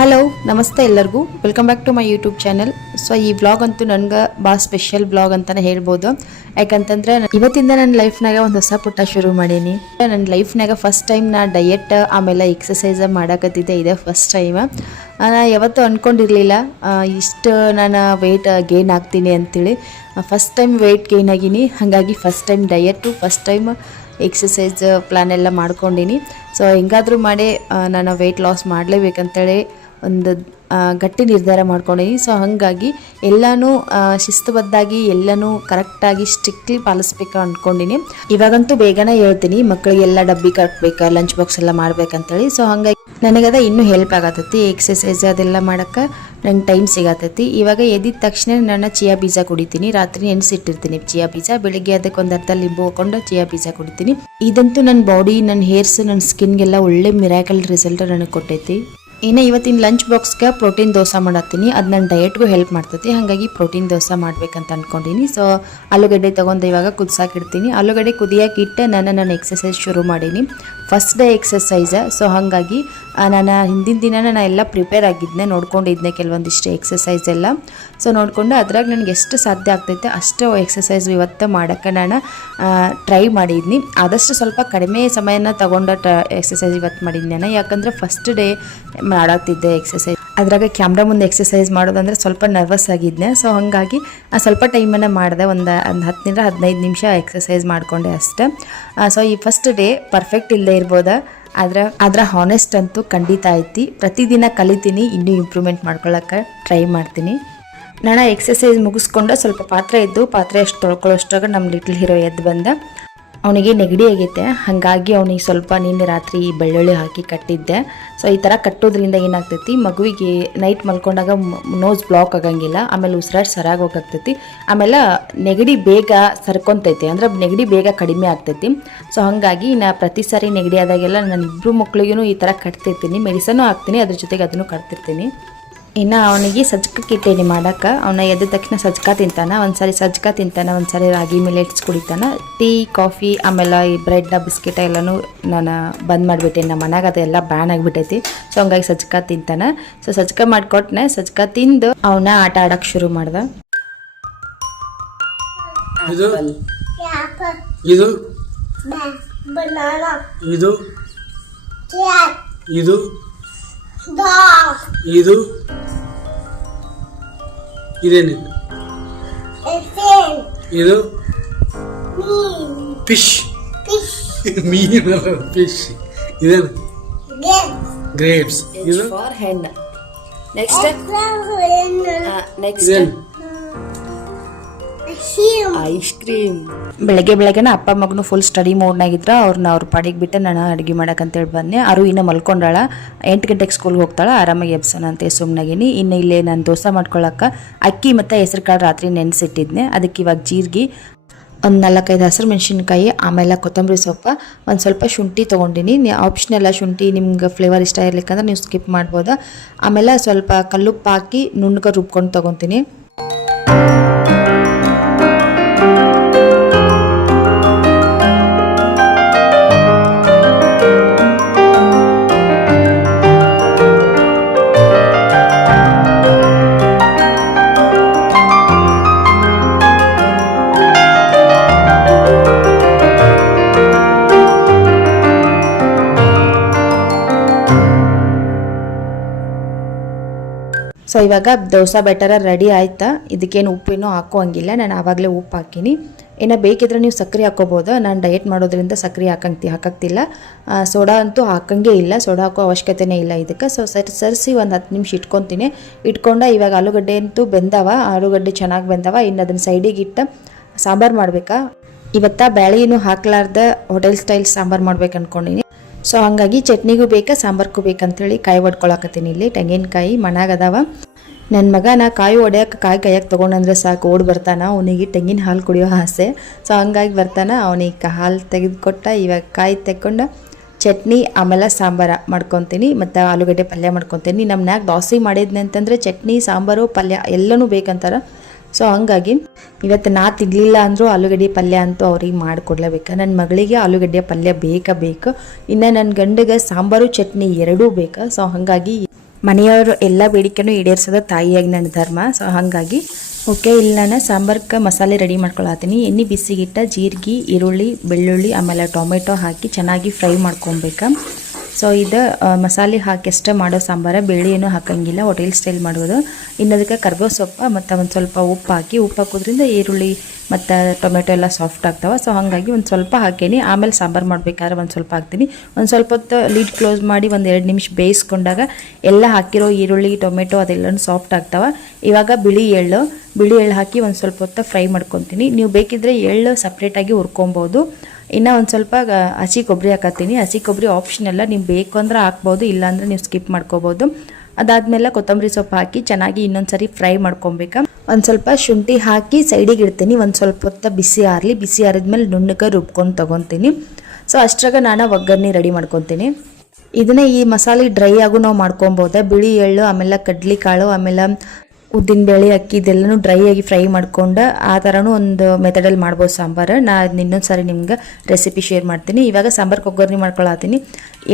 Hello ನಮಸ್ತೆ ಎಲ್ಲರಿಗೂ. Welcome back to my YouTube channel so ಈ ಬ್ಲಾಗ್ ಅಂತೂ ನನ್ಗೆ ಭಾಳ ಸ್ಪೆಷಲ್ ಬ್ಲಾಗ್ ಅಂತಲೇ ಹೇಳ್ಬೋದು. ಯಾಕಂತಂದ್ರೆ ಇವತ್ತಿಂದ ನನ್ನ ಲೈಫ್ನಾಗ ಒಂದು ಹೊಸ ಪುಟ್ಟ ಶುರು ಮಾಡೀನಿ. ನನ್ನ ಲೈಫ್ನಾಗ ಫಸ್ಟ್ ಟೈಮ್ ನಾ ಡಯಟ್ ಆಮೇಲೆ ಎಕ್ಸಸೈಸ್ ಮಾಡಕತ್ತಿದ್ದೆ ಇದೇ ಫಸ್ಟ್ ಟೈಮ್ ನಾನು ಯಾವತ್ತೂ ಅಂದ್ಕೊಂಡಿರಲಿಲ್ಲ ಇಷ್ಟು ನಾನು ವೆಯ್ಟ್ ಗೇನ್ ಆಗ್ತೀನಿ ಅಂತೇಳಿ. ಫಸ್ಟ್ ಟೈಮ್ ವೆಯ್ಟ್ ಗೇನ್ ಆಗೀನಿ. ಹಾಗಾಗಿ first time diet first time exercise plan ಎಲ್ಲ ಮಾಡ್ಕೊಂಡಿನಿ. ಸೊ ಹೆಂಗಾದರೂ ಮಾಡಿ ನಾನು ವೆಯ್ಟ್ ಲಾಸ್ ಮಾಡಲೇಬೇಕಂತೇಳಿ ಒಂದು ಗಟ್ಟಿ ನಿರ್ಧಾರ ಮಾಡ್ಕೊಂಡೀನಿ. ಸೊ ಹಾಗಾಗಿ ಎಲ್ಲನೂ ಶಿಸ್ತುಬದ್ಧಾಗಿ, ಎಲ್ಲನೂ ಕರೆಕ್ಟಾಗಿ, ಸ್ಟ್ರಿಕ್ಟ್ಲಿ ಪಾಲಿಸ್ಬೇಕು ಅಂದ್ಕೊಂಡಿನಿ ಇವಾಗಂತೂ ಬೇಗನೆ ಹೇಳ್ತೀನಿ ಮಕ್ಕಳಿಗೆಲ್ಲ ಡಬ್ಬಿ ಕಟ್ಬೇಕು, ಲಂಚ್ ಬಾಕ್ಸ್ ಎಲ್ಲ ಮಾಡ್ಬೇಕಂತೇಳಿ. ಸೊ ಹಾಗಾಗಿ ನನಗದ ಇನ್ನೂ ಹೆಲ್ಪ್ ಆಗತ್ತೈತಿ ಎಕ್ಸಸೈಸ್ ಅದೆಲ್ಲ ಮಾಡೋಕ್ಕೆ ನಂಗೆ ಟೈಮ್ ಸಿಗತ್ತೈತಿ. ಇವಾಗ ಎದ್ದಿದ ತಕ್ಷಣ ನಾನು ಚಿಯಾ ಬೀಜ ಕುಡಿತೀನಿ. ರಾತ್ರಿ ನೆನೆಸಿಟ್ಟಿರ್ತೀನಿ ಚಿಯಾ ಬೀಜ ಬೆಳಿಗ್ಗೆ ಅದಕ್ಕೆ ಒಂದು ಅರ್ಧ ಲಿಂಬು ಹಾಕೊಂಡು ಚಿಯಾ ಬೀಜ ಕುಡಿತೀನಿ. ಇದಂತೂ ನನ್ನ ಬಾಡಿ ನನ್ನ ಹೇರ್ಸ್ ನನ್ನ ಸ್ಕಿನ್ಗೆಲ್ಲ ಒಳ್ಳೆ ಮಿರಾಕಲ್ ರಿಸಲ್ಟ್ ನನಗೆ ಕೊಟ್ಟೈತಿ. ಇನ್ನು ಇವತ್ತಿನ ಲಂಚ್ ಬಾಕ್ಸ್ಗೆ ಪ್ರೋಟೀನ್ ದೋಸೆ ಮಾಡತ್ತೀನಿ. ಅದು ನನ್ನ ಡಯೆಟ್ಗೂ ಹೆಲ್ಪ್ ಮಾಡ್ತೈತಿ. ಹಾಗಾಗಿ ಪ್ರೋಟೀನ್ ದೋಸೆ ಮಾಡ್ಬೇಕಂತ ಅಂದ್ಕೊಂಡಿನಿ ಸೊ ಆಲೂಗಡ್ಡೆ ತೊಗೊಂಡು ಇವಾಗ ಕುದಿಸಾಕಿಡ್ತೀನಿ ಆಲೂಗಡ್ಡೆ ಕುದಿಯಕ್ಕೆ ಇಟ್ಟೆ ನಾನು ನನ್ನ ಎಕ್ಸಸೈಸ್ ಶುರು ಮಾಡೀನಿ. ಫಸ್ಟ್ ಡೇ ಎಕ್ಸಸೈಸ ಸೊ ಹಾಗಾಗಿ ನಾನು ಹಿಂದಿನ ದಿನ ನಾನು ಎಲ್ಲ ಪ್ರಿಪೇರ್ ಆಗಿದ್ದೆ ನೋಡ್ಕೊಂಡಿದ್ದೆ ಕೆಲವೊಂದಿಷ್ಟು ಎಕ್ಸಸೈಸ್ ಎಲ್ಲ. ಸೊ ನೋಡಿಕೊಂಡು ಅದ್ರಾಗ ನನಗೆ ಎಷ್ಟು ಸಾಧ್ಯ ಆಗ್ತೈತೆ ಅಷ್ಟು ಎಕ್ಸಸೈಸ್ ಇವತ್ತು ಮಾಡೋಕ್ಕೆ ನಾನು ಟ್ರೈ ಮಾಡಿದ್ನಿ. ಆದಷ್ಟು ಸ್ವಲ್ಪ ಕಡಿಮೆ ಸಮಯನ ತೊಗೊಂಡ ಟ ಎಕ್ಸಸೈಸ್ ಇವತ್ತು ಮಾಡಿದ್ನಿ ನಾನು. ಯಾಕಂದರೆ ಫಸ್ಟ್ ಡೇ ಮಾಡಾಕ್ತಿದ್ದೆ ಎಕ್ಸಸೈಸ್ ಅದ್ರಾಗ ಕ್ಯಾಮ್ರಾ ಮುಂದೆ ಎಕ್ಸಸೈಸ್ ಮಾಡೋದಂದ್ರೆ ಸ್ವಲ್ಪ ನರ್ವಸ್ ಆಗಿದ್ದೆ ಸೊ ಹಾಗಾಗಿ ಸ್ವಲ್ಪ ಟೈಮನ್ನು ಮಾಡಿದೆ ಒಂದು ಒಂದು ಹತ್ತರಿಂದ ಹದಿನೈದು ನಿಮಿಷ ಎಕ್ಸಸೈಸ್ ಮಾಡಿಕೊಂಡೆ ಅಷ್ಟೇ. ಸೊ ಈ ಫಸ್ಟ್ ಡೇ ಪರ್ಫೆಕ್ಟ್ ಇಲ್ಲದೆ ಇರ್ಬೋದ? ಆದ್ರೆ ಆದ್ರೆ ಹಾನೆಸ್ಟ್ ಅಂತೂ ಖಂಡಿತ ಐತಿ. ಪ್ರತಿದಿನ ಕಲಿತೀನಿ, ಇನ್ನೂ ಇಂಪ್ರೂವ್ಮೆಂಟ್ ಮಾಡ್ಕೊಳ್ಳೋಕೆ ಟ್ರೈ ಮಾಡ್ತೀನಿ. ನಾನು ಎಕ್ಸಸೈಸ್ ಮುಗಿಸ್ಕೊಂಡು ಸ್ವಲ್ಪ ಪಾತ್ರೆ ಇದ್ದು ಪಾತ್ರೆ ಅಷ್ಟು ತೊಳ್ಕೊಳ್ಳೋಷ್ಟ್ರಾಗ ನಮ್ಮ ಲಿಟ್ಲ್ ಹೀರೋ ಎದ್ದು ಬಂದ. ಅವನಿಗೆ ನೆಗಡಿ ಆಗೈತೆ. ಹಾಗಾಗಿ ಅವನಿಗೆ ಸ್ವಲ್ಪ ನಿನ್ನೆ ರಾತ್ರಿ ಬೆಳ್ಳುಳ್ಳಿ ಹಾಕಿ ಕಟ್ಟಿದ್ದೆ. ಸೊ ಈ ಥರ ಕಟ್ಟೋದ್ರಿಂದ ಏನಾಗ್ತೈತಿ, ಮಗುವಿಗೆ ನೈಟ್ ಮಲ್ಕೊಂಡಾಗ ನೋಸ್ ಬ್ಲಾಕ್ ಆಗಂಗಿಲ್ಲ, ಆಮೇಲೆ ಉಸಿರಾಟ ಸರಾಗಿ ಹೋಗಾಗ್ತೈತಿ. ಆಮೇಲೆ ನೆಗಡಿ ಬೇಗ ಸರ್ಕೊಂತೈತಿ, ಅಂದ್ರೆ ನೆಗಡಿ ಬೇಗ ಕಡಿಮೆ ಆಗ್ತೈತಿ. ಸೊ ಹಾಗಾಗಿ ನಾ ಪ್ರತಿ ಸಾರಿ ನೆಗಡಿ ಆದಾಗೆಲ್ಲ ನಾನು ಇಬ್ಬರು ಮಕ್ಕಳಿಗೂ ಈ ಥರ ಕಟ್ತಿರ್ತೀನಿ, ಮೆಡಿಸನ್ನು ಹಾಕ್ತೀನಿ, ಅದ್ರ ಜೊತೆಗೆ ಅದನ್ನು ಕಟ್ತಿರ್ತೀನಿ. ಇನ್ನು ಅವನಿಗೆ ಸಜ್ಕಕ್ಕೆ ಇಟ್ಟೇನಿ ಮಾಡಕ್ಕೆ ಅವನ ಎದ್ದ ತಕ್ಷಣ ಸಜ್ಕ ತಿಂತಾನ ಒಂದ್ಸರಿ ಸಜ್ಕ ತಿಂತಾನ ಒಂದ್ಸರಿ ರಾಗಿ ಮಿಲೆಟ್ಸ್ ಕುಡಿತಾನೆ ಟೀ ಕಾಫಿ ಆಮೇಲೆ ಈ ಬ್ರೆಡ್ ಬಿಸ್ಕೆಟ್ ಎಲ್ಲನೂ ನಾನು ಬಂದ್ ಮಾಡಿಬಿಟ್ಟೆ ನಮ್ಮ ಮನೆಯಾಗ ಅದೆಲ್ಲ ಬ್ಯಾನ್ ಆಗಿಬಿಟ್ಟೈತಿ. ಸೊ ಹಂಗಾಗಿ ಸಜ್ಕ ತಿಂತಾನೆ. ಸೊ ಸಜ್ಕ ಮಾಡಿಕೊಟ್ನೆ ಸಜ್ಕ ತಿಂದು ಅವನ ಆಟ ಆಡೋಕೆ ಶುರು ಮಾಡ್ದೆ. ಇದು? ಇದು? ಇದು ಇದೇನಿಲ್ಲ elephant, ಇದು mean, ಫಿಶ್ fish, ಮೀನಲ್ಲ ಫಿಶ್ ಇದೇನು get, ಗ್ರೇಪ್ಸ್ ಇದು for end next elephant, next ಇದೇನು him, ಐಸ್ ಕ್ರೀಮ್ ಬೆಳಗ್ಗೆ ಬೆಳಗ್ಗೆನ ಅಪ್ಪ ಮಗನು ಫುಲ್ ಸ್ಟಡಿ ಮೋಡ್ನಾಗಿದ್ರ ಅವ್ರನ್ನ ಅವ್ರ ಪಾಡಿಗೆ ಬಿಟ್ಟು ನಾನು ಅಡುಗೆ ಮಾಡಕ್ಕಂತೇಳಿ ಬಂದೆ. ಅರು ಇನ್ನು ಮಲ್ಕೊಂಡಾಳ. ಎಂಟು ಗಂಟೆಗೆ ಸ್ಕೂಲ್ಗೆ ಹೋಗ್ತಾಳೆ, ಆರಾಮಾಗಿ ಎಬ್ಸೋಣ ಅಂತ ಸುಮ್ಮನಾಗೀನಿ ಇನ್ನು ಇಲ್ಲೇ ನಾನು ದೋಸೆ ಮಾಡ್ಕೊಳ್ಳೋಕೆ ಅಕ್ಕಿ ಮತ್ತು ಹೆಸರು ಕಾಳು ರಾತ್ರಿ ನೆನೆಸಿಟ್ಟಿದ್ನೆ. ಅದಕ್ಕೆ ಇವಾಗ ಜೀರಿಗೆ ಒಂದು ನಾಲ್ಕೈದು ಹಸಿರು ಮೆಣಸಿನ್ಕಾಯಿ, ಆಮೇಲೆ ಕೊತ್ತಂಬರಿ ಸೊಪ್ಪು, ಒಂದು ಸ್ವಲ್ಪ ಶುಂಠಿ ತೊಗೊಂಡಿನಿ. ಆಪ್ಷನಲ್ಲ ಶುಂಠಿ ನಿಮ್ಗೆ ಫ್ಲೇವರ್ ಇಷ್ಟ ಇರ್ಲಿಕ್ಕಂದ್ರೆ ನೀವು ಸ್ಕಿಪ್ ಮಾಡ್ಬೋದು. ಆಮೇಲೆ ಸ್ವಲ್ಪ ಕಲ್ಲುಪ್ಪು ಹಾಕಿ ನುಣ್ಣಗೆ ರುಬ್ಕೊಂಡು ತೊಗೊತೀನಿ. ಇವಾಗ ದೋಸೆ, ಬೆಟರ ರೆಡಿ ಆಯ್ತಾ? ಇದಕ್ಕೇನು ಉಪ್ಪೇನೂ ಹಾಕೋಂಗಿಲ್ಲ ನಾನು ಆವಾಗಲೇ ಉಪ್ಪು ಹಾಕೀನಿ. ಇನ್ನು ಬೇಕಿದ್ರೆ ನೀವು ಸಕ್ಕರೆ ಹಾಕೋಬೋದು ನಾನು ಡಯಟ್ ಮಾಡೋದ್ರಿಂದ ಸಕ್ಕರೆ ಹಾಕಂತಿ ಹಾಕಕ್ತಿಲ್ಲ. ಸೋಡಾ ಅಂತೂ ಹಾಕಂಗೇ ಇಲ್ಲ. ಸೋಡಾ ಹಾಕೋ ಅವಶ್ಯಕತೆನೇ ಇಲ್ಲ ಇದಕ್ಕೆ. ಸೊ ಸರಿ, ಸರಿಸಿ ಒಂದು ಹತ್ತು ನಿಮಿಷ ಇಟ್ಕೊತೀನಿ. ಇಟ್ಕೊಂಡ ಇವಾಗ ಆಲೂಗಡ್ಡೆ ಅಂತೂ ಬೆಂದವ. ಆಲೂಗಡ್ಡೆ ಚೆನ್ನಾಗಿ ಬೆಂದವ. ಇನ್ನು ಅದನ್ನು ಸೈಡಿಗೆ ಇಟ್ಟು ಸಾಂಬಾರು ಮಾಡಬೇಕಾ? ಇವತ್ತ ಬ್ಯಾಳಿನೂ ಹಾಕ್ಲಾರ್ದ ಹೋಟೆಲ್ ಸ್ಟೈಲ್ ಸಾಂಬಾರು ಮಾಡ್ಬೇಕು ಅಂದ್ಕೊಂಡಿನಿ ಸೊ ಹಂಗಾಗಿ ಚಟ್ನಿಗೂ ಬೇಕಾ, ಸಾಂಬಾರ್ಗೂ ಬೇಕಂತೇಳಿ ಕಾಯಿ ಒಡ್ಕೊಳಕತ್ತೀನಿ ಇಲ್ಲಿ. ತೆಂಗಿನಕಾಯಿ ಮನ್ಯಾಗ ಅದಾವ. ನನ್ನ ಮಗನ ಕಾಯಿ ಒಡೆಯೋಕೆ, ಕಾಯಿ ಕಾಯಕ್ಕೆ ತೊಗೊಂಡಂದ್ರೆ ಸಾಕು. ಓಡಿ ಬರ್ತಾನೆ, ಅವನಿಗೆ ತೆಂಗಿನ ಹಾಲು ಕುಡಿಯೋ ಆಸೆ. ಸೊ ಹಂಗಾಗಿ ಬರ್ತಾನೆ, ಅವನಿಗೆ ಹಾಲು ತೆಗೆದುಕೊಟ್ಟ. ಇವಾಗ ಕಾಯಿ ತೆಕ್ಕೊಂಡು ಚಟ್ನಿ, ಆಮೇಲೆ ಸಾಂಬಾರ ಮಾಡ್ಕೊತೀನಿ. ಮತ್ತು ಆಲೂಗಡ್ಡೆ ಪಲ್ಯ ಮಾಡ್ಕೊತೀನಿ. ನಮ್ಮ ನ್ಯಾಗ ದೋಸೆ ಮಾಡಿದ್ನೆ ಅಂತಂದರೆ ಚಟ್ನಿ, ಸಾಂಬಾರು, ಪಲ್ಯ ಎಲ್ಲನೂ ಬೇಕಂತಾರೆ. ಸೊ ಹಂಗಾಗಿ ಇವತ್ತು ನಾ ತಿನ್ನಲಿಲ್ಲ ಅಂದರೂ ಆಲೂಗಡ್ಡೆ ಪಲ್ಯ ಅಂತೂ ಅವ್ರಿಗೆ ಮಾಡಿಕೊಡ್ಲೇಬೇಕು. ನನ್ನ ಮಗಳಿಗೆ ಆಲೂಗಡ್ಡೆ ಪಲ್ಯ ಬೇಕಾ ಬೇಕು. ಇನ್ನು ನನ್ನ ಗಂಡಿಗೆ ಸಾಂಬಾರು, ಚಟ್ನಿ ಎರಡೂ ಬೇಕು? ಸೊ ಹಾಗಾಗಿ ಮನೆಯವರು ಎಲ್ಲ ಬೇಡಿಕೆನೂ ಈಡೇರಿಸೋದ ತಾಯಿಯಾಗಿ ನನ್ನ ಧರ್ಮ. ಸೊ, ಹಾಗಾಗಿ, ಓಕೆ, ಇಲ್ಲಿ ನಾನು ಸಾಂಬಾರ್ಗೆ ಮಸಾಲೆ ರೆಡಿ ಮಾಡ್ಕೊಳತ್ತೀನಿ. ಎಣ್ಣೆ ಬಿಸಿಗಿಟ್ಟ ಜೀರಿಗೆ, ಈರುಳ್ಳಿ, ಬೆಳ್ಳುಳ್ಳಿ, ಆಮೇಲೆ ಟೊಮೆಟೊ ಹಾಕಿ ಚೆನ್ನಾಗಿ ಫ್ರೈ ಮಾಡ್ಕೊಬೇಕು ಸೊ ಇದು ಮಸಾಲೆ ಹಾಕಿ ಅಷ್ಟೇ ಮಾಡೋ ಸಾಂಬಾರ. ಬೇಳೆ ಏನು ಹಾಕಂಗಿಲ್ಲ. ಹೋಟೆಲ್ ಸ್ಟೈಲ್ ಮಾಡೋದು. ಇನ್ನು ಅದಕ್ಕೆ ಕರ್ಬೇವು ಸೊಪ್ಪು ಮತ್ತು ಒಂದು ಸ್ವಲ್ಪ ಉಪ್ಪು ಹಾಕಿ, ಉಪ್ಪು ಹಾಕೋದ್ರಿಂದ ಈರುಳ್ಳಿ ಮತ್ತು ಟೊಮೆಟೊ ಎಲ್ಲ ಸಾಫ್ಟ್ ಆಗ್ತಾವೆ. ಸೊ ಹಾಗಾಗಿ ಒಂದು ಸ್ವಲ್ಪ ಹಾಕೀನಿ. ಆಮೇಲೆ ಸಾಂಬಾರು ಮಾಡಬೇಕಾದ್ರೆ ಒಂದು ಸ್ವಲ್ಪ ಹಾಕ್ತೀನಿ. ಒಂದು ಸ್ವಲ್ಪ ಹೊತ್ತು ಲೀಡ್ ಕ್ಲೋಸ್ ಮಾಡಿ ಒಂದು ಎರಡು ನಿಮಿಷ ಬೇಯಿಸ್ಕೊಂಡಾಗ ಎಲ್ಲ ಹಾಕಿರೋ ಈರುಳ್ಳಿ, ಟೊಮೆಟೊ ಅದೆಲ್ಲನೂ ಸಾಫ್ಟ್ ಆಗ್ತಾವೆ. ಇವಾಗ ಬಿಳಿ ಎಳ್ಳು. ಬಿಳಿ ಎಳ್ಳು ಹಾಕಿ ಒಂದು ಸ್ವಲ್ಪ ಹೊತ್ತು ಫ್ರೈ ಮಾಡ್ಕೊತೀನಿ. ನೀವು ಬೇಕಿದ್ರೆ ಎಳ್ಳು ಸಪ್ರೇಟಾಗಿ ಹುರ್ಕೊಬೋದು. ಇನ್ನು ಒಂದು ಸ್ವಲ್ಪ ಹಸಿ ಕೊಬ್ಬರಿ ಹಾಕತ್ತೀನಿ. ಹಸಿ ಕೊಬ್ಬರಿ ಆಪ್ಷನಲ್ಲ ನೀವು ಬೇಕು ಅಂದ್ರೆ ಹಾಕ್ಬೋದು ಇಲ್ಲಾಂದ್ರೆ ನೀವು ಸ್ಕಿಪ್ ಮಾಡ್ಕೋಬೋದು. ಅದಾದಮೇಲೆ ಕೊತ್ತಂಬರಿ ಸೊಪ್ಪು ಹಾಕಿ ಚೆನ್ನಾಗಿ ಇನ್ನೊಂದು ಸರಿ ಫ್ರೈ ಮಾಡ್ಕೊಬೇಕಾ. ಒಂದು ಸ್ವಲ್ಪ ಶುಂಠಿ ಹಾಕಿ ಸೈಡಿಗೆ ಇಡ್ತೀನಿ. ಒಂದು ಸ್ವಲ್ಪ ಹೊತ್ತ ಬಿಸಿ ಆರಲಿ. ಬಿಸಿ ಆರಿದ್ಮೇಲೆ ನುಣ್ಣಗೆ ರುಬ್ಕೊಂಡು ತೊಗೊತೀನಿ. ಸೊ ಅಷ್ಟ್ರಾಗ ನಾನು ಒಗ್ಗರಣೆ ರೆಡಿ ಮಾಡ್ಕೊತೀನಿ. ಇದನ್ನ ಈ ಮಸಾಲೆ ಡ್ರೈ ಆಗು ನಾವು ಮಾಡ್ಕೊಬೋದ. ಬಿಳಿ ಎಳ್ಳು, ಆಮೇಲೆ ಕಡ್ಲಿ ಕಾಳು, ಆಮೇಲೆ ಉದ್ದಿನ ಬೇಳೆ, ಅಕ್ಕಿ ಇದೆಲ್ಲನೂ ಡ್ರೈ ಆಗಿ ಫ್ರೈ ಮಾಡ್ಕೊಂಡು ಆ ಥರನೂ ಒಂದು ಮೆಥಡಲ್ಲಿ ಮಾಡ್ಬೋದು ಸಾಂಬಾರು. ನಾನು ಇನ್ನೊಂದು ಸಾರಿ ನಿಮ್ಗೆ ರೆಸಿಪಿ ಶೇರ್ ಮಾಡ್ತೀನಿ. ಇವಾಗ ಸಾಂಬಾರು ಒಗ್ಗರಣೆ ಮಾಡ್ಕೊಳತ್ತೀನಿ.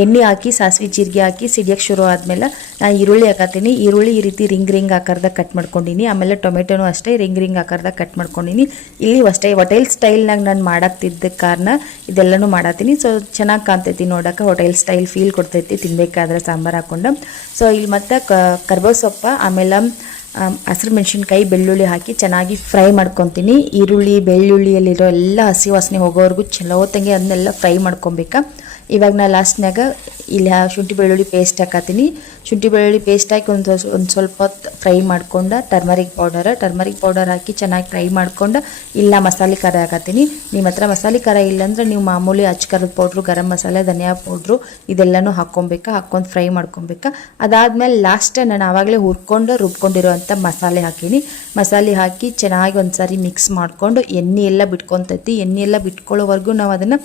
ಎಣ್ಣೆ ಹಾಕಿ, ಸಾಸಿವೆ ಜೀರಿಗೆ ಹಾಕಿ ಸಿಡಿಯೋಕ್ಕೆ ಶುರು ಆದಮೇಲೆ ನಾನು ಈರುಳ್ಳಿ ಹಾಕತ್ತೀನಿ. ಈರುಳ್ಳಿ ಈ ರೀತಿ ರಿಂಗ್ ರಿಂಗ್ ಆಕಾರದಾಗ ಕಟ್ ಮಾಡ್ಕೊಂಡಿನಿ. ಆಮೇಲೆ ಟೊಮೆಟೊನೂ ಅಷ್ಟೇ ರಿಂಗ್ ರಿಂಗ್ ಆಕಾರದಾಗ ಕಟ್ ಮಾಡ್ಕೊಂಡಿನಿ. ಇಲ್ಲಿ ಅಷ್ಟೇ ಹೋಟೆಲ್ ಸ್ಟೈಲ್ನಾಗ ನಾನು ಮಾಡಾಕ್ತಿದ್ದ ಕಾರಣ ಇದೆಲ್ಲನೂ ಮಾಡತ್ತೀನಿ. ಸೊ ಚೆನ್ನಾಗಿ ಕಾಣ್ತೈತಿ ನೋಡೋಕೆ. ಹೋಟೆಲ್ ಸ್ಟೈಲ್ ಫೀಲ್ ಕೊಡ್ತೈತಿ ತಿನ್ಬೇಕಾದ್ರೆ ಸಾಂಬಾರು ಹಾಕ್ಕೊಂಡು ಸೊ ಇಲ್ಲಿ ಮತ್ತು ಕರ್ಬೇವು ಸೊಪ್ಪು, ಆಮೇಲೆ ಹಸಿರು ಮೆಣಸಿನ್ಕಾಯಿ, ಬೆಳ್ಳುಳ್ಳಿ ಹಾಕಿ ಚೆನ್ನಾಗಿ ಫ್ರೈ ಮಾಡ್ಕೊತೀನಿ. ಈರುಳ್ಳಿ ಬೆಳ್ಳುಳ್ಳಿಯಲ್ಲಿರೋ ಎಲ್ಲ ಹಸಿ ವಾಸನೆ ಹೋಗೋವರೆಗೂ ಚಲೋ ತಂಗಿ ಅದನ್ನೆಲ್ಲ ಫ್ರೈ ಮಾಡ್ಕೊಬೇಕಾ ಇವಾಗ ನಾ ಲಾಸ್ಟ್ನಾಗ ಇಲ್ಲಿ ಶುಂಠಿ ಬೆಳ್ಳುಳ್ಳಿ ಪೇಸ್ಟ್ ಹಾಕತ್ತೀನಿ. ಶುಂಠಿ ಬೆಳ್ಳುಳ್ಳಿ ಪೇಸ್ಟ್ ಹಾಕಿ ಒಂದು ಒಂದು ಸ್ವಲ್ಪ ಹೊತ್ತು ಫ್ರೈ ಮಾಡ್ಕೊಂಡು ಟರ್ಮರಿಕ್ ಪೌಡರ್ ಟರ್ಮರಿಕ್ ಪೌಡರ್ ಹಾಕಿ ಚೆನ್ನಾಗಿ ಫ್ರೈ ಮಾಡ್ಕೊಂಡು ಇಲ್ಲ ಮಸಾಲೆ ಖಾರ ಹಾಕತ್ತೀನಿ. ನಿಮ್ಮ ಹತ್ರ ಮಸಾಲೆ ಖಾರ ಇಲ್ಲಾಂದ್ರೆ ನೀವು ಮಾಮೂಲಿ ಅಚ್ಕರದ ಪೌಡ್ರು ಗರಂ ಮಸಾಲೆ, ಧನಿಯಾ ಪೌಡ್ರು ಇದೆಲ್ಲನೂ ಹಾಕ್ಕೊಬೇಕಾ, ಹಾಕ್ಕೊಂಡು ಫ್ರೈ ಮಾಡ್ಕೊಬೇಕಾ? ಅದಾದಮೇಲೆ ಲಾಸ್ಟ್ ನಾನು ಆವಾಗಲೇ ಹುರ್ಕೊಂಡು ರುಬ್ಕೊಂಡಿರೋವಂಥ ಮಸಾಲೆ ಹಾಕೀನಿ. ಮಸಾಲೆ ಹಾಕಿ ಚೆನ್ನಾಗಿ ಒಂದು ಸಾರಿ ಮಿಕ್ಸ್ ಮಾಡಿಕೊಂಡು ಎಣ್ಣೆ ಎಲ್ಲ ಬಿಟ್ಕೊತೈತಿ. ಎಣ್ಣೆ ಎಲ್ಲ ಬಿಟ್ಕೊಳ್ಳೋವರೆಗೂ ನಾವು ಅದನ್ನು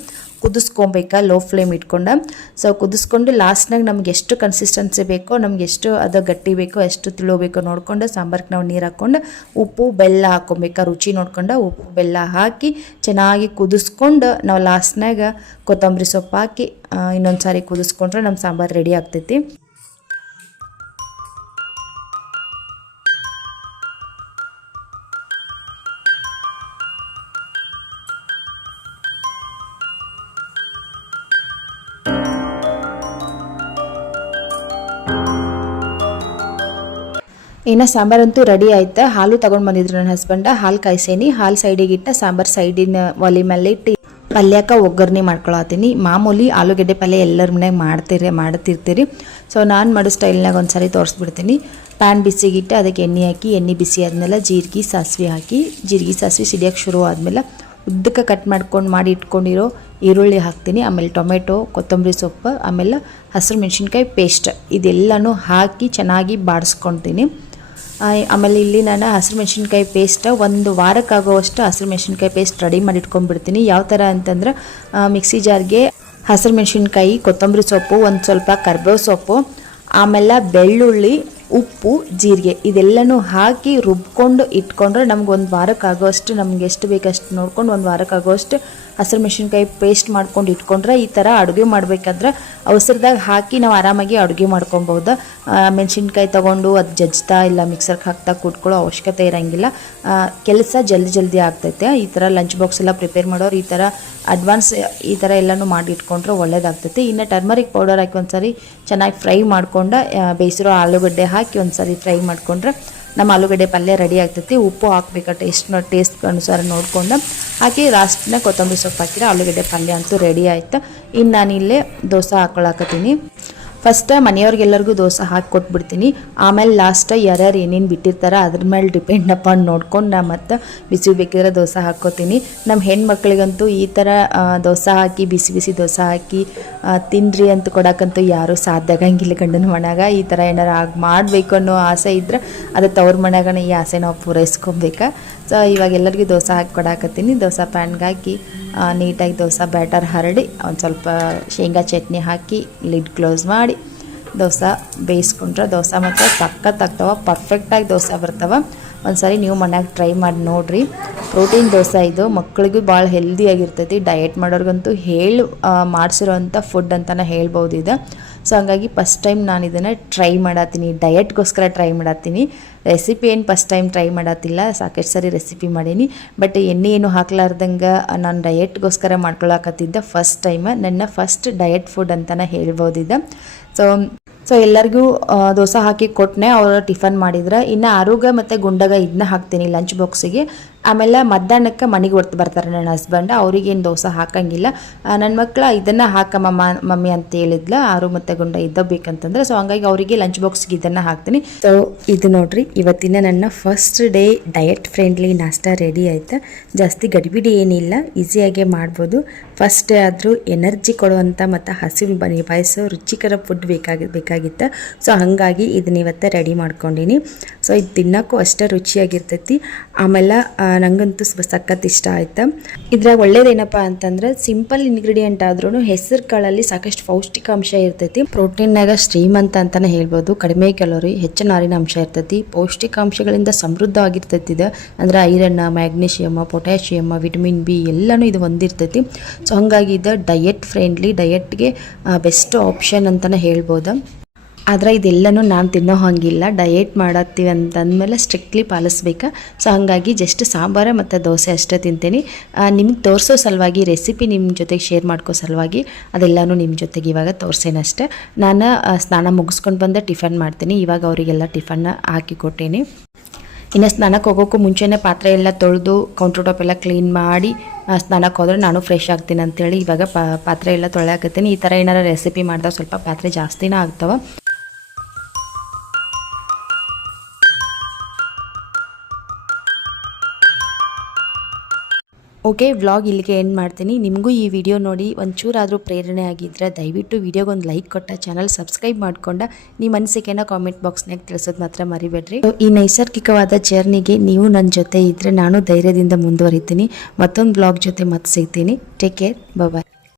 ಕುದಿಸ್ಕೊಬೇಕಾ? ಲೋ ಫ್ಲೇಮ್ ಇಟ್ಕೊಂಡು. ಸೊ ಕುದಿಸ್ಕೊಂಡು ಲಾಸ್ಟ್ನಾಗ ನಮ್ಗೆ ಎಷ್ಟು ಕನ್ಸಿಸ್ಟೆನ್ಸಿ ಬೇಕೋ, ನಮ್ಗೆ ಎಷ್ಟು ಅದು ಗಟ್ಟಿ ಬೇಕೋ, ಎಷ್ಟು ತಿಳೋ ಬೇಕೋ ನೋಡ್ಕೊಂಡು ಸಾಂಬಾರ್ಗೆ ನಾವು ನೀರು ಹಾಕ್ಕೊಂಡು ಉಪ್ಪು, ಬೆಲ್ಲ ಹಾಕ್ಕೊಬೇಕಾ? ರುಚಿ ನೋಡ್ಕೊಂಡು ಉಪ್ಪು, ಬೆಲ್ಲ ಹಾಕಿ ಚೆನ್ನಾಗಿ ಕುದಿಸ್ಕೊಂಡು ನಾವು ಲಾಸ್ಟ್ನಾಗ ಕೊತ್ತಂಬರಿ ಸೊಪ್ಪು ಹಾಕಿ ಇನ್ನೊಂದು ಸಾರಿ ಕುದಿಸ್ಕೊಂಡ್ರೆ ನಮ್ಮ ಸಾಂಬಾರು ರೆಡಿ ಆಗ್ತೈತಿ. ಇನ್ನು ಸಾಂಬಾರಂತೂ ರೆಡಿ ಆಯ್ತು. ಹಾಲು ತಗೊಂಡು ಬಂದಿದ್ರು ನನ್ನ ಹಸ್ಬೆಂಡ ಹಾಲು ಕಾಯಿಸೇನಿ. ಹಾಲು ಸೈಡಿಗೆ ಇಟ್ಟ ಸಾಂಬಾರು ಸೈಡಿನ ಒಲೆ ಮೇಲೆ ಇಟ್ಟು ಪಲ್ಯಕ್ಕೆ ಒಗ್ಗರಣೆ ಮಾಡ್ಕೊಳತ್ತೀನಿ ಮಾಮೂಲಿ ಆಲೂಗೆಡ್ಡೆ ಪಲ್ಯ ಎಲ್ಲರ ಮನೆಯಾಗ ಮಾಡ್ತೀರಿ ಮಾಡ್ತಿರ್ತೀರಿ. ಸೊ ನಾನು ಮಾಡೋ ಸ್ಟೈಲ್ನಾಗ ಒಂದು ಸಾರಿ ತೋರಿಸ್ಬಿಡ್ತೀನಿ ಪ್ಯಾನ್ ಬಿಸಿಗಿಟ್ಟು ಅದಕ್ಕೆ ಎಣ್ಣೆ ಹಾಕಿ ಎಣ್ಣೆ ಬಿಸಿ ಆದಮೇಲೆ ಜೀರಿಗೆ ಸಾಸಿವೆ ಹಾಕಿ ಜೀರಿಗೆ ಸಾಸಿವೆ ಸಿಡಿಯೋಕ್ಕೆ ಶುರು ಆದಮೇಲೆ ಉದ್ದಕ್ಕೆ ಕಟ್ ಮಾಡ್ಕೊಂಡು ಮಾಡಿ ಇಟ್ಕೊಂಡಿರೋ ಈರುಳ್ಳಿ ಹಾಕ್ತೀನಿ. ಆಮೇಲೆ ಟೊಮೆಟೊ ಕೊತ್ತಂಬರಿ ಸೊಪ್ಪು ಆಮೇಲೆ ಹಸಿರು ಮೆಣಸಿನ್ಕಾಯಿ ಪೇಸ್ಟ್ ಇದೆಲ್ಲನೂ ಹಾಕಿ ಚೆನ್ನಾಗಿ ಬಾಡಿಸ್ಕೊಳ್ತೀನಿ ಆ, ಆಮೇಲೆ ಇಲ್ಲಿ ನಾನು ಹಸಿರು ಮೆಣಸಿನ್ಕಾಯಿ ಪೇಸ್ಟ್ ಒಂದು ವಾರಕ್ಕಾಗುವಷ್ಟು ಹಸಿರು ಮೆಣಸಿನ್ಕಾಯಿ ಪೇಸ್ಟ್ ರೆಡಿ ಮಾಡಿ ಇಟ್ಕೊಂಡ್ಬಿಡ್ತೀನಿ. ಯಾವ ಥರ ಅಂತಂದ್ರೆ ಮಿಕ್ಸಿ ಜಾರ್ಗೆ ಹಸಿರು ಮೆಣಸಿನ್ಕಾಯಿ, ಕೊತ್ತಂಬರಿ ಸೊಪ್ಪು, ಒಂದು ಸ್ವಲ್ಪ ಕರ್ಬೇವು ಸೊಪ್ಪು, ಆಮೇಲೆ ಬೆಳ್ಳುಳ್ಳಿ ಉಪ್ಪು, ಜೀರಿಗೆ ಇದೆಲ್ಲನೂ ಹಾಕಿ ರುಬ್ಕೊಂಡು ಇಟ್ಕೊಂಡ್ರೆ ನಮ್ಗೆ ಒಂದು ವಾರಕ್ಕಾಗೋಷ್ಟು ನಮ್ಗೆ ಎಷ್ಟು ಬೇಕಷ್ಟು ನೋಡ್ಕೊಂಡು ಒಂದು ವಾರಕ್ಕಾಗೋಷ್ಟು ಹಸಿರು ಮೆಣಸಿನ್ಕಾಯಿ ಪೇಸ್ಟ್ ಮಾಡ್ಕೊಂಡು ಇಟ್ಕೊಂಡ್ರೆ ಈ ಥರ ಅಡುಗೆ ಮಾಡಬೇಕಾದ್ರೆ ಅವಸರದಾಗ ಹಾಕಿ ನಾವು ಆರಾಮಾಗಿ ಅಡುಗೆ ಮಾಡ್ಕೊಬೋದು. ಮೆಣಸಿನ್ಕಾಯಿ ತೊಗೊಂಡು ಅದು ಜಜ್ತಾ ಇಲ್ಲ ಮಿಕ್ಸರ್ಗೆ ಹಾಕ್ತಾ ಕುಟ್ಕೊಳ್ಳೋ ಅವಶ್ಯಕತೆ ಇರೋಂಗಿಲ್ಲ. ಕೆಲಸ ಜಲ್ದಿ ಜಲ್ದಿ ಆಗ್ತೈತೆ. ಈ ಥರ ಲಂಚ್ ಬಾಕ್ಸ್ ಎಲ್ಲ ಪ್ರಿಪೇರ್ ಮಾಡೋರು ಈ ಥರ ಅಡ್ವಾನ್ಸ್ ಈ ಥರ ಎಲ್ಲನೂ ಮಾಡಿ ಇಟ್ಕೊಂಡ್ರೆ ಒಳ್ಳೇದಾಗ್ತೈತೆ. ಇನ್ನು ಟರ್ಮರಿಕ್ ಪೌಡರ್ ಹಾಕಿ ಒಂದ್ಸರಿ ಚೆನ್ನಾಗಿ ಫ್ರೈ ಮಾಡ್ಕೊಂಡು ಬೇಯಿಸಿರೋ ಆಲೂಗಡ್ಡೆ ಹಾಕಿ ಒಂದ್ಸರಿ ಫ್ರೈ ಮಾಡಿಕೊಂಡ್ರೆ ನಮ್ಮ ಆಲೂಗಡ್ಡೆ ಪಲ್ಯ ರೆಡಿ ಆಗ್ತೈತಿ. ಉಪ್ಪು ಹಾಕ್ಬೇಕು ಟೇಸ್ಟ್ ಟೇಸ್ಟ್ ಅನುಸಾರ ನೋಡಿಕೊಂಡು ಹಾಕಿ ಲಾಸ್ಟ್ನ ಕೊತ್ತಂಬರಿ ಸೊಪ್ಪು ಹಾಕಿದ್ರೆ ಆಲೂಗಡ್ಡೆ ಪಲ್ಯ ಅಂತೂ ರೆಡಿ ಆಯ್ತು. ಇನ್ನು ನಾನು ಇಲ್ಲೇ ದೋಸೆ ಹಾಕೊಳಕತ್ತೀನಿ. ಫಸ್ಟ್ ಮನೆಯವ್ರಿಗೆಲ್ಲರಿಗೂ ದೋಸೆ ಹಾಕಿ ಕೊಟ್ಬಿಡ್ತೀನಿ. ಆಮೇಲೆ ಲಾಸ್ಟ್ ಯಾರ್ಯಾರು ಏನೇನು ಬಿಟ್ಟಿರ್ತಾರ ಅದ್ರ ಮೇಲೆ ಡಿಪೆಂಡ್ ಅಪಾನ್ ನೋಡ್ಕೊಂಡು ನಾ ಮತ್ತು ಬಿಸಿ ಬೇಕಿದ್ರೆ ದೋಸೆ ಹಾಕ್ಕೋತೀನಿ. ನಮ್ಮ ಹೆಣ್ಮಕ್ಳಿಗಂತೂ ಈ ಥರ ದೋಸೆ ಹಾಕಿ, ಬಿಸಿ ಬಿಸಿ ದೋಸೆ ಹಾಕಿ ತಿಂದ್ರಿ ಅಂತ ಕೊಡಕ್ಕಂತೂ ಯಾರೂ ಸಾಧ್ಯ ಆಗಂಗಿಲ್ಲ ಗಂಡನ ಮನೆಯಾಗ. ಈ ಥರ ಏನಾರು ಆಗಿ ಮಾಡಬೇಕು ಅನ್ನೋ ಆಸೆ ಇದ್ರೆ ಅದು ತವ್ರ ಮನ್ಯಾಗನೇ ಈ ಆಸೆ ನಾವು ಪೂರೈಸ್ಕೊಬೇಕಾ. ಸೊ ಇವಾಗ ಎಲ್ಲರಿಗೂ ದೋಸೆ ಹಾಕಿ ಕೊಡಾಕತ್ತೀನಿ. ದೋಸೆ ಪ್ಯಾನ್ಗೆ ಹಾಕಿ ನೀಟಾಗಿ ದೋಸೆ ಬ್ಯಾಟರ್ ಹರಡಿ, ಒಂದು ಸ್ವಲ್ಪ ಶೇಂಗಾ ಚಟ್ನಿ ಹಾಕಿ ಲಿಡ್ ಕ್ಲೋಸ್ ಮಾಡಿ, ದೋಸೆ ಬೇಯಿಸ್ಕೊಂಡ್ರೆ ದೋಸೆ ಮತ್ತು ಸಕ್ಕತ್ತಾಗ್ತವೆ ಪರ್ಫೆಕ್ಟಾಗಿ ದೋಸೆ ಬರ್ತವೆ. ಒಂದ್ಸರಿ ನೀವು ಮನ್ಯಾಗ ಟ್ರೈ ಮಾಡಿ ನೋಡಿರಿ. ಪ್ರೋಟೀನ್ ದೋಸೆ ಇದು ಮಕ್ಕಳಿಗೂ ಭಾಳ ಹೆಲ್ದಿಯಾಗಿರ್ತೈತಿ ಡಯಟ್ ಮಾಡೋರ್ಗಂತೂ ಹೇಳಿ ಮಾಡಿಸಿರೋವಂಥ ಫುಡ್ ಅಂತಲೇ ಹೇಳ್ಬೋದು ಇದು. ಸೊ ಹಂಗಾಗಿ ಫಸ್ಟ್ ಟೈಮ್ ನಾನು ಇದನ್ನು ಟ್ರೈ ಮಾಡತ್ತೀನಿ ಡಯಟ್ಗೋಸ್ಕರ ಟ್ರೈ ಮಾಡತ್ತೀನಿ. ರೆಸಿಪಿ ಏನು ಫಸ್ಟ್ ಟೈಮ್ ಟ್ರೈ ಮಾಡತ್ತಿಲ್ಲ ಸಾಕಷ್ಟು ಸರಿ ರೆಸಿಪಿ ಮಾಡೀನಿ. ಬಟ್ ಎಣ್ಣೆ ಏನು ಹಾಕ್ಲಾರ್ದಂಗೆ ನಾನು ಡಯೆಟ್ಗೋಸ್ಕರ ಮಾಡ್ಕೊಳಕತ್ತಿದ್ದ ಫಸ್ಟ್ ಟೈಮ್ ನನ್ನ ಫಸ್ಟ್ ಡಯಟ್ ಫುಡ್ ಅಂತಲೇ ಹೇಳ್ಬೋದು ಇದು ಸೊ ಸೊ ಎಲ್ಲರಿಗೂ ದೋಸೆ ಹಾಕಿ ಕೊಟ್ಟನೆ ಅವರು ಟಿಫನ್ ಮಾಡಿದ್ರೆ. ಇನ್ನು ಆರೋಗ್ಯ ಮತ್ತು ಗುಂಡಗ ಇದನ್ನ ಹಾಕ್ತೀನಿ ಲಂಚ್ ಬಾಕ್ಸಿಗೆ ಆಮೇಲೆ ಮಧ್ಯಾಹ್ನಕ್ಕೆ ಮನೆಗೆ ಹೊರ್ತು ಬರ್ತಾರೆ ನನ್ನ ಹಸ್ಬೆಂಡ್ ಅವ್ರಿಗೇನು ದೋಸೆ ಹಾಕಂಗಿಲ್ಲ. ನನ್ನ ಮಕ್ಳು ಇದನ್ನು ಹಾಕಮ್ಮ ಮಮ್ಮಿ ಅಂತ ಹೇಳಿದ್ಲ. ಆರು ಮತ್ತು ಗುಂಡ ಇದ್ದ ಬೇಕಂತಂದ್ರೆ ಸೊ ಹಂಗಾಗಿ ಅವರಿಗೆ ಲಂಚ್ ಬಾಕ್ಸ್ಗೆ ಇದನ್ನು ಹಾಕ್ತೀನಿ. ಸೊ ಇದು ನೋಡ್ರಿ, ಇವತ್ತಿನ ನನ್ನ ಫಸ್ಟ್ ಡೇ ಡಯಟ್ ಫ್ರೆಂಡ್ಲಿ ನಾಷ್ಟ ರೆಡಿ ಆಯಿತು? ಜಾಸ್ತಿ ಗಡಿಬಿಡಿ ಏನಿಲ್ಲ ಈಸಿಯಾಗೆ ಮಾಡ್ಬೋದು. ಫಸ್ಟ್ ಡೇ ಆದರೂ ಎನರ್ಜಿ ಕೊಡುವಂಥ ಮತ್ತು ಹಸಿವು ನಿಭಾಯಿಸೋ ರುಚಿಕರ ಫುಡ್ ಬೇಕಾಗಿ, ಬೇಕಾಗಿತ್ತು? ಸೊ ಹಾಗಾಗಿ ಇದನ್ನ ಇವತ್ತು ರೆಡಿ ಮಾಡ್ಕೊಂಡಿನಿ. ಸೊ ಇದು ತಿನ್ನೋಕ್ಕೂ ಅಷ್ಟೇ ರುಚಿಯಾಗಿರ್ತೈತಿ. ಆಮೇಲೆ ಆ, ನಂಗಂತೂ ಸ- ಸಖತ್ ಇಷ್ಟ ಆಯ್ತು. ಇದ್ರಾಗ ಒಳ್ಳೇದೇನಪ್ಪ ಅಂತಂದ್ರೆ ಸಿಂಪಲ್ ಇನ್ಗ್ರೀಡಿಯೆಂಟ್ ಆದ್ರೂ ಹೆಸರು ಕಾಳಲ್ಲಿ ಸಾಕಷ್ಟು ಪೌಷ್ಟಿಕಾಂಶ ಇರ್ತೈತಿ. ಪ್ರೋಟೀನ್ನಾಗ ಶ್ರೀಮಂತ ಅಂತಾನೆ ಹೇಳ್ಬೋದು. ಕಡಿಮೆ ಕ್ಯಾಲೋರಿ ಹೆಚ್ಚು ನಾರಿನ ಅಂಶ ಇರ್ತೈತಿ. ಪೌಷ್ಟಿಕಾಂಶಗಳಿಂದ ಸಮೃದ್ಧ ಆಗಿರ್ತೈತಿ ಇದು. ಅಂದ್ರೆ iron magnesium potassium vitamin B ಎಲ್ಲನೂ ಇದು ಹೊಂದಿರ್ತೈತಿ ಸೊ ಹಂಗಾಗಿ ಇದು ಡಯೆಟ್ ಫ್ರೆಂಡ್ಲಿ ಡಯೆಟ್ಗೆ ಬೆಸ್ಟ್ ಆಪ್ಷನ್ ಅಂತಲೇ ಹೇಳ್ಬೋದು. ಆದರೆ ಇದೆಲ್ಲನೂ ನಾನು ತಿನ್ನೋ ಹಾಗಿಲ್ಲ. ಡಯೆಟ್ ಮಾಡತ್ತೀವಿ ಅಂತಂದಮೇಲೆ ಸ್ಟ್ರಿಕ್ಟ್ಲಿ ಪಾಲಿಸ್ಬೇಕು. ಸೊ ಹಾಗಾಗಿ ಜಸ್ಟ್ ಸಾಂಬಾರು ಮತ್ತು ದೋಸೆ ಅಷ್ಟೇ ತಿಂತೀನಿ. ನಿಮ್ಗೆ ತೋರಿಸೋ ಸಲುವಾಗಿ ರೆಸಿಪಿ ನಿಮ್ಮ ಜೊತೆಗೆ ಶೇರ್ ಮಾಡ್ಕೋ ಸಲುವಾಗಿ ಅದೆಲ್ಲನೂ ನಿಮ್ಮ ಜೊತೆಗೆ ಇವಾಗ ತೋರಿಸೇನಷ್ಟೇ ನಾನು ಸ್ನಾನ ಮುಗಿಸ್ಕೊಂಡು ಬಂದು ಟಿಫನ್ ಮಾಡ್ತೀನಿ. ಇವಾಗ ಅವರಿಗೆಲ್ಲ ಟಿಫನ್ ಹಾಕಿ ಕೊಟ್ಟೀನಿ. ಇನ್ನು ಸ್ನಾನಕ್ಕೆ ಹೋಗೋಕ್ಕೂ ಮುಂಚೆನೇ ಪಾತ್ರೆ ಎಲ್ಲ ತೊಳೆದು ಕೌಂಟರ್ ಟಾಪ್ ಎಲ್ಲ ಕ್ಲೀನ್ ಮಾಡಿ ಸ್ನಾನಕ್ಕೆ ಹೋದ್ರೆ ನಾನು ಫ್ರೆಶ್ ಆಗ್ತೀನಿ ಅಂತೇಳಿ ಇವಾಗ ಪಾತ್ರೆ ಎಲ್ಲ ತೊಳೆಯಾಕತ್ತೀನಿ. ಈ ಥರ ಏನಾರು ರೆಸಿಪಿ ಮಾಡಿದಾಗ ಸ್ವಲ್ಪ ಪಾತ್ರೆ ಜಾಸ್ತಿನೇ ಆಗ್ತಾವೆ. ಓಕೆ, ವ್ಲಾಗ್ ಇಲ್ಲಿಗೆ ಎಂಡ್ ಮಾಡ್ತೀನಿ. ನಿಮಗೂ ಈ ವಿಡಿಯೋ ನೋಡಿ ಒಂಚೂರಾದರೂ ಪ್ರೇರಣೆ ಆಗಿದ್ದರೆ ದಯವಿಟ್ಟು ವಿಡಿಯೋಗೊಂದು ಲೈಕ್ ಕೊಟ್ಟ, ಚಾನಲ್ ಸಬ್ಸ್ಕ್ರೈಬ್ ಮಾಡ್ಕೊಂಡ, ನಿಮ್ಮ ಅನಿಸಿಕೆನ ಕಾಮೆಂಟ್ ಬಾಕ್ಸ್ನಾಗ ತಿಳಿಸೋದು ಮಾತ್ರ ಮರಿಬೇಡ್ರಿ. ಈ ನೈಸರ್ಗಿಕವಾದ ಜರ್ನಿಗೆ ನೀವು ನನ್ನ ಜೊತೆ ಇದ್ದರೆ ನಾನು ಧೈರ್ಯದಿಂದ ಮುಂದುವರಿತೀನಿ. ಮತ್ತೊಂದು ಬ್ಲಾಗ್ ಜೊತೆ ಮತ್ತೆ ಸಿಗ್ತೀನಿ. Take care bye